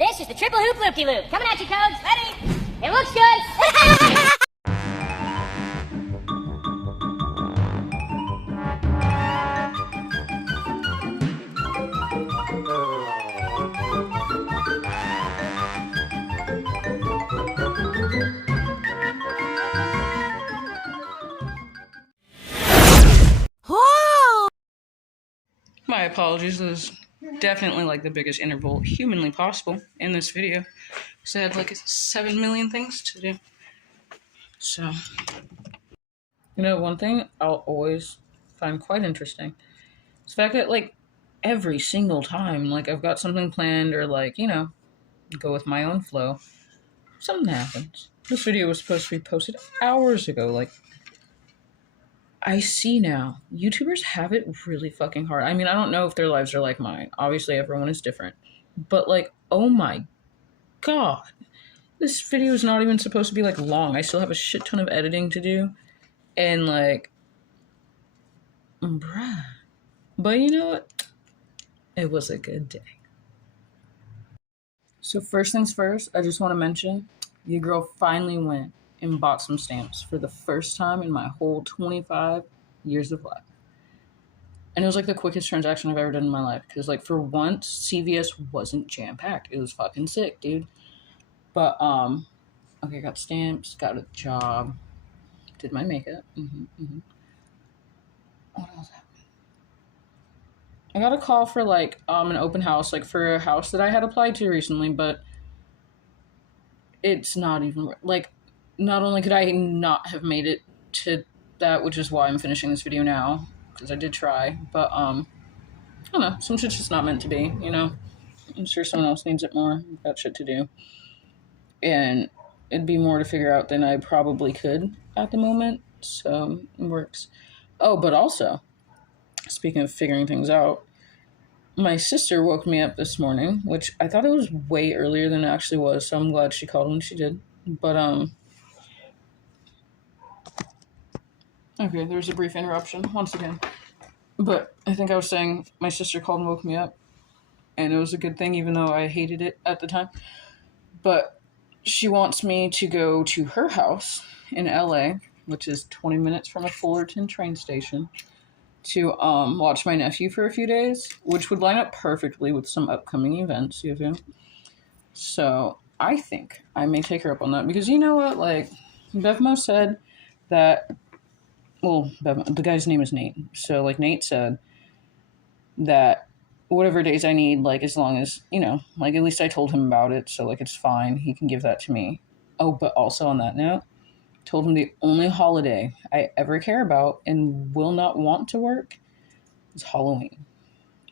This is the triple hoop loop-de-loop. Coming at you, Codes. Ready? It looks good. My apologies, this is definitely like the biggest interval humanly possible in this video. Because I had like 7 million things to do. So, you know, one thing I'll always find quite interesting is the fact that like every single time, like I've got something planned or like, you know, go with my own flow, something happens. This video was supposed to be posted hours ago. Like, I see now, YouTubers have it really fucking hard. I mean, I don't know if their lives are like mine. Obviously, everyone is different. But, like, oh my god. This video is not even supposed to be, like, long. I still have a shit ton of editing to do. And, like, bruh. But you know what? It was a good day. So first things first, I just want to mention, your girl finally went and bought some stamps for the first time in my whole 25 years of life. And it was like the quickest transaction I've ever done in my life. Because like for once, CVS wasn't jam-packed. It was fucking sick, dude. But, okay, got stamps, got a job, did my makeup. What else happened? I got a call for like an open house, like for a house that I had applied to recently, but it's not even like, not only could I not have made it to that, which is why I'm finishing this video now, because I did try, but I don't know, some shit's just not meant to be, you know. I'm sure someone else needs it more. I've got shit to do, and it'd be more to figure out than I probably could at the moment, so it works. Oh, but also, speaking of figuring things out, my sister woke me up this morning, which I thought it was way earlier than it actually was, so I'm glad she called when she did. But, okay, there's a brief interruption, once again. But I think I was saying my sister called and woke me up, and it was a good thing, even though I hated it at the time. But she wants me to go to her house in LA, which is 20 minutes from a Fullerton train station, to watch my nephew for a few days, which would line up perfectly with some upcoming events, you know. So I think I may take her up on that, because you know what, like, Bevmo said that, well, the guy's name is Nate, so like Nate said that whatever days I need, like as long as, you know, like at least I told him about it, so like it's fine, he can give that to me. Oh, but also on that note, told him the only holiday I ever care about and will not want to work is Halloween.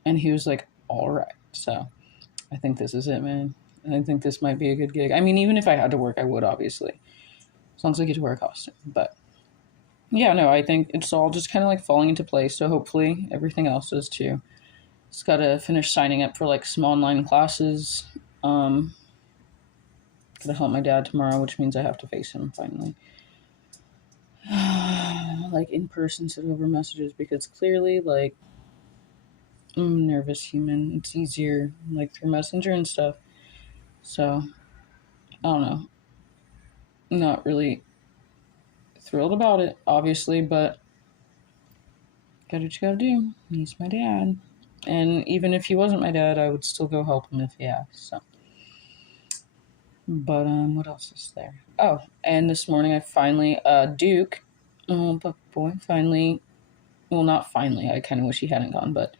And he was like, all right. So I think this is it, man. And I think this might be a good gig. I mean, even if I had to work, I would, obviously, as long as I get to wear a costume. But yeah, no, I think it's all just kind of like falling into place. So hopefully everything else does too. Just got to finish signing up for like some online classes. Gotta help my dad tomorrow, which means I have to face him finally. Like in person instead of over messages, because clearly, like, I'm a nervous human. It's easier like through Messenger and stuff. So I don't know. Not really thrilled about it, obviously, but got what you gotta do. He's my dad. And even if he wasn't my dad, I would still go help him if he asked. So, but what else is there? Oh, and this morning I finally Duke, but boy, finally, well, not finally, I kind of wish he hadn't gone, but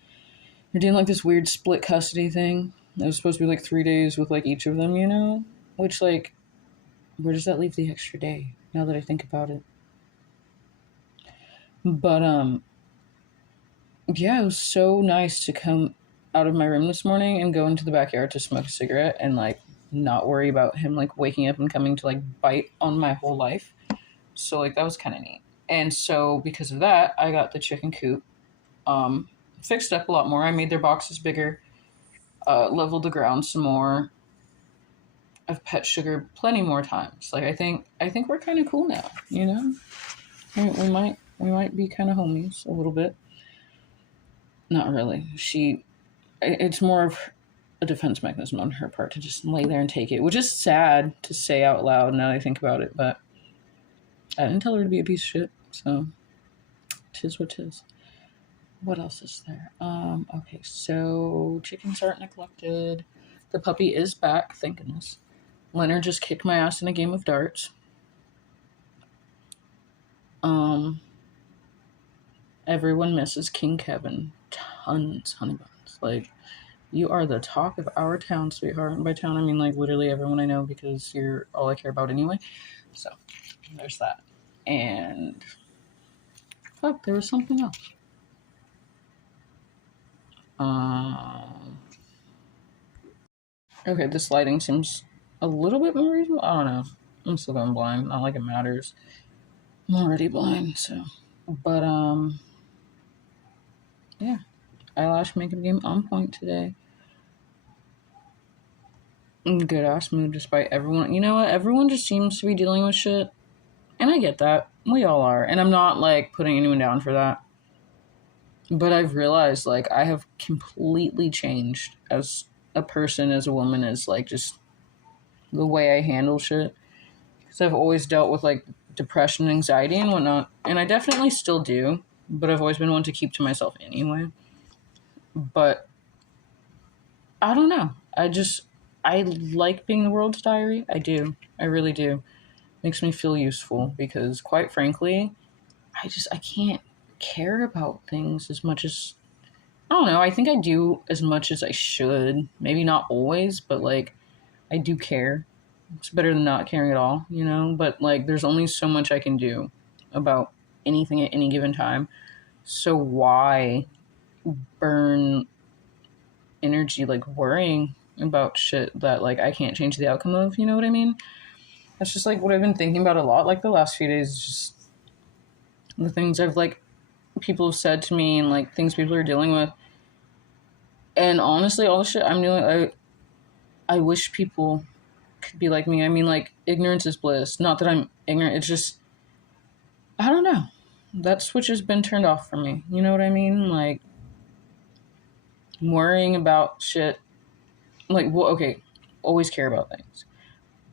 they're doing like this weird split custody thing. It was supposed to be like 3 days with like each of them, you know, which, like, where does that leave the extra day, now that I think about it? But yeah, it was so nice to come out of my room this morning and go into the backyard to smoke a cigarette and like not worry about him like waking up and coming to like bite on my whole life. So like that was kind of neat. And so because of that, I got the chicken coop fixed up a lot more. I made their boxes bigger, leveled the ground some more. I've pet Sugar plenty more times. Like I think we're kind of cool now, you know. We might be kind of homies a little bit. Not really. It's more of a defense mechanism on her part to just lay there and take it, which is sad to say out loud now that I think about it, but I didn't tell her to be a piece of shit, so tis what tis. What else is there? Okay, so chickens aren't neglected. The puppy is back, thank goodness. Leonard just kicked my ass in a game of darts. Everyone misses King Kevin. Tons, honey buns. Like, you are the talk of our town, sweetheart. And by town, I mean, like, literally everyone I know because you're all I care about anyway. So, there's that. And, fuck, there was something else. Okay, this lighting seems a little bit more reasonable. I don't know. I'm still going blind. Not like it matters. I'm already blind, so. But, yeah. Eyelash makeup game on point today. Good ass mood despite everyone. You know what? Everyone just seems to be dealing with shit. And I get that. We all are. And I'm not, like, putting anyone down for that. But I've realized, like, I have completely changed as a person, as a woman, as, like, just the way I handle shit. Because I've always dealt with, like, depression and anxiety and whatnot. And I definitely still do. But I've always been one to keep to myself anyway. But I don't know. I like being the world's diary. I do. I really do. Makes me feel useful because, quite frankly, I can't care about things as much as, I don't know, I think I do as much as I should. Maybe not always, but, like, I do care. It's better than not caring at all, you know? But, like, there's only so much I can do about anything at any given time. So why burn energy, like, worrying about shit that, like, I can't change the outcome of, you know what I mean? That's just, like, what I've been thinking about a lot, like, the last few days, just the things I've, like, people have said to me and, like, things people are dealing with. And honestly, all the shit I'm doing, I wish people could be like me. I mean, like, ignorance is bliss. Not that I'm ignorant, it's just, I don't know. That switch has been turned off for me. You know what I mean? Like, worrying about shit. Like, well, okay, always care about things.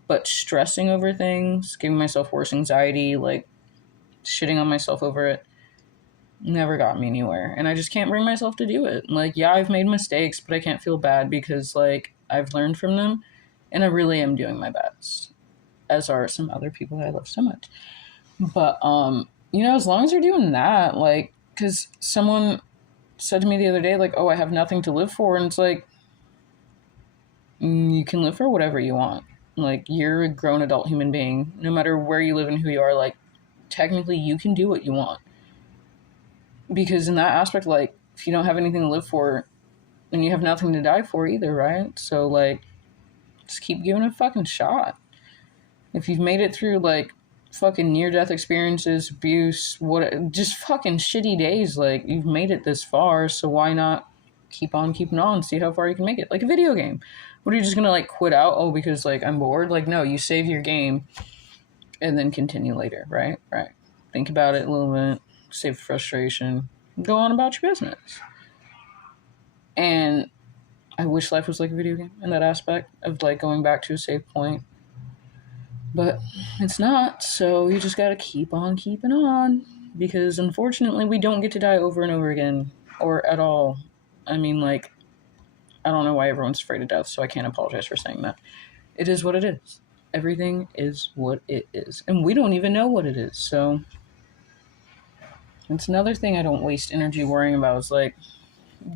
But stressing over things, giving myself worse anxiety, like, shitting on myself over it, never got me anywhere. And I just can't bring myself to do it. Like, yeah, I've made mistakes, but I can't feel bad because, like, I've learned from them. And I really am doing my best. As are some other people that I love so much. But, you know, as long as you're doing that, like, because someone said to me the other day, like, oh, I have nothing to live for. And it's like, you can live for whatever you want. Like, you're a grown adult human being. No matter where you live and who you are, like, technically you can do what you want. Because in that aspect, like, if you don't have anything to live for, then you have nothing to die for either, right? So, like, just keep giving it a fucking shot. If you've made it through, like, fucking near-death experiences, abuse, just fucking shitty days, like, you've made it this far, so why not keep on keeping on, see how far you can make it? Like a video game. What, are you just gonna, like, quit out? Oh, because, like, I'm bored? Like, no, you save your game and then continue later, right? Right. Think about it a little bit, save frustration, go on about your business. And I wish life was like a video game in that aspect of, like, going back to a save point. But it's not, so you just gotta keep on keeping on. Because, unfortunately, we don't get to die over and over again. Or at all. I mean, like, I don't know why everyone's afraid of death, so I can't apologize for saying that. It is what it is. Everything is what it is. And we don't even know what it is, so it's another thing I don't waste energy worrying about. Is like,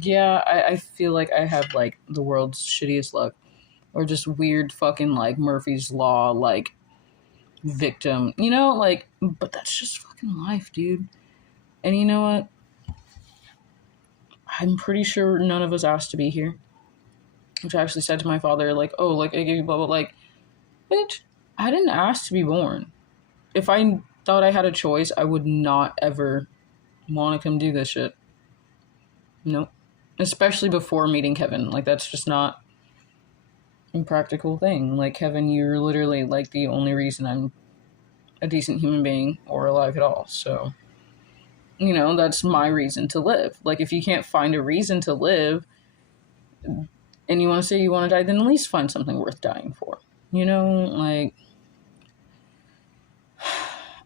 yeah, I feel like I have, like, the world's shittiest luck. Or just weird fucking, like, Murphy's Law, like, victim. You know, like, but that's just fucking life, dude. And you know what? I'm pretty sure none of us asked to be here. Which I actually said to my father, like, oh, like, I gave you blah, blah, like, bitch, I didn't ask to be born. If I thought I had a choice, I would not ever want to come do this shit. Nope. Especially before meeting Kevin. Like, that's just not a practical thing. Like, Kevin, you're literally, like, the only reason I'm a decent human being or alive at all. So, you know, that's my reason to live. Like, if you can't find a reason to live, and you want to say you want to die, then at least find something worth dying for. You know, like,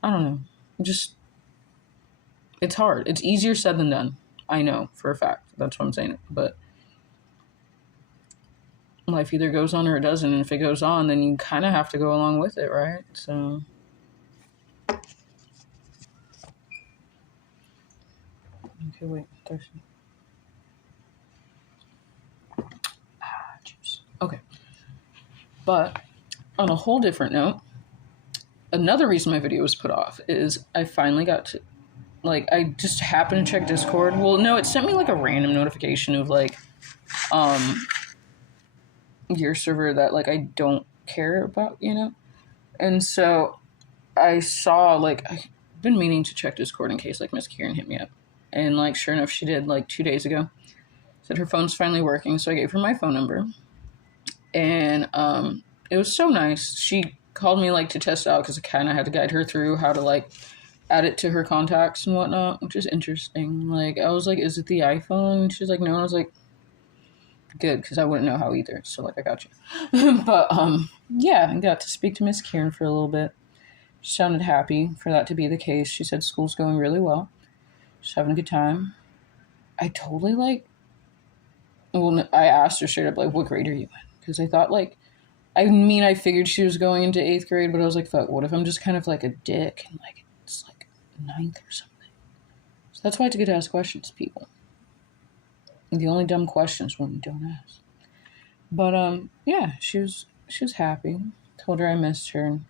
I don't know. Just, it's hard. It's easier said than done. I know for a fact. That's what I'm saying. But life either goes on or it doesn't. And if it goes on, then you kind of have to go along with it, right? So. Okay, wait. Thirsty. Juice. Okay. But on a whole different note, another reason my video was put off is I finally got to, like, I just happened to check Discord. Well, no, it sent me like a random notification of like, your server that like I don't care about, you know? And so I saw, like, I've been meaning to check Discord in case like Miss Kieran hit me up. And like, sure enough, she did like 2 days ago. Said her phone's finally working, so I gave her my phone number. And it was so nice. She called me like to test out because I kind of had to guide her through how to like add it to her contacts and whatnot, which is interesting. Like, I was like, is it the iPhone? She's like, no. And I was like, good, because I wouldn't know how either. So like, I got you. But yeah, I got to speak to Miss Kieran for a little bit. She sounded happy for that to be the case. She said school's going really well. She's having a good time. I totally like, well, I asked her straight up, like, what grade are you in? Because I thought, like, I mean, I figured she was going into 8th grade, but I was like, fuck, what if I'm just kind of like a dick and like it's like 9th or something? So that's why it's good to ask questions, people. The only dumb questions when you don't ask. But yeah, she was happy. Told her I missed her, and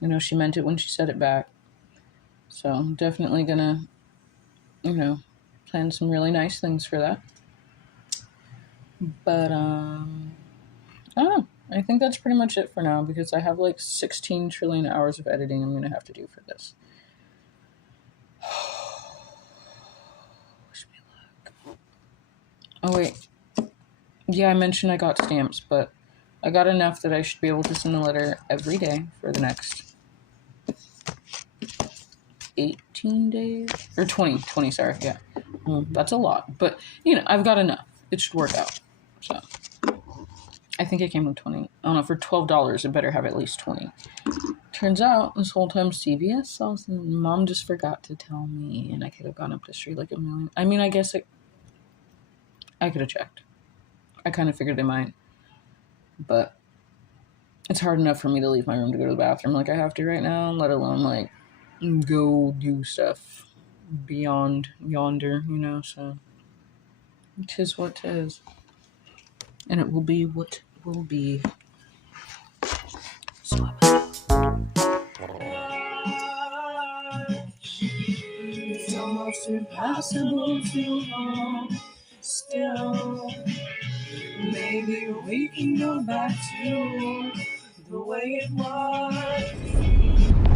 you know, she meant it when she said it back. So I'm definitely gonna, you know, plan some really nice things for that. But I don't know. I think that's pretty much it for now because I have like 16 trillion hours of editing I'm going to have to do for this. Wish me luck. Oh, wait. Yeah, I mentioned I got stamps, but I got enough that I should be able to send a letter every day for the next 18 days. Or 20, sorry, yeah. That's a lot. But, you know, I've got enough. It should work out. So. I think it came with 20. I don't know, for $12, it better have at least 20. Turns out, this whole time CVS sells them. Mom just forgot to tell me, and I could have gone up the street like a million. I mean, I guess I could have checked. I kind of figured they might. But it's hard enough for me to leave my room to go to the bathroom like I have to right now, let alone, like, go do stuff beyond yonder, you know, so. 'Tis what 'tis. And it will be what will be. So it's almost impossible to hold still. Maybe we can go back to the way it was.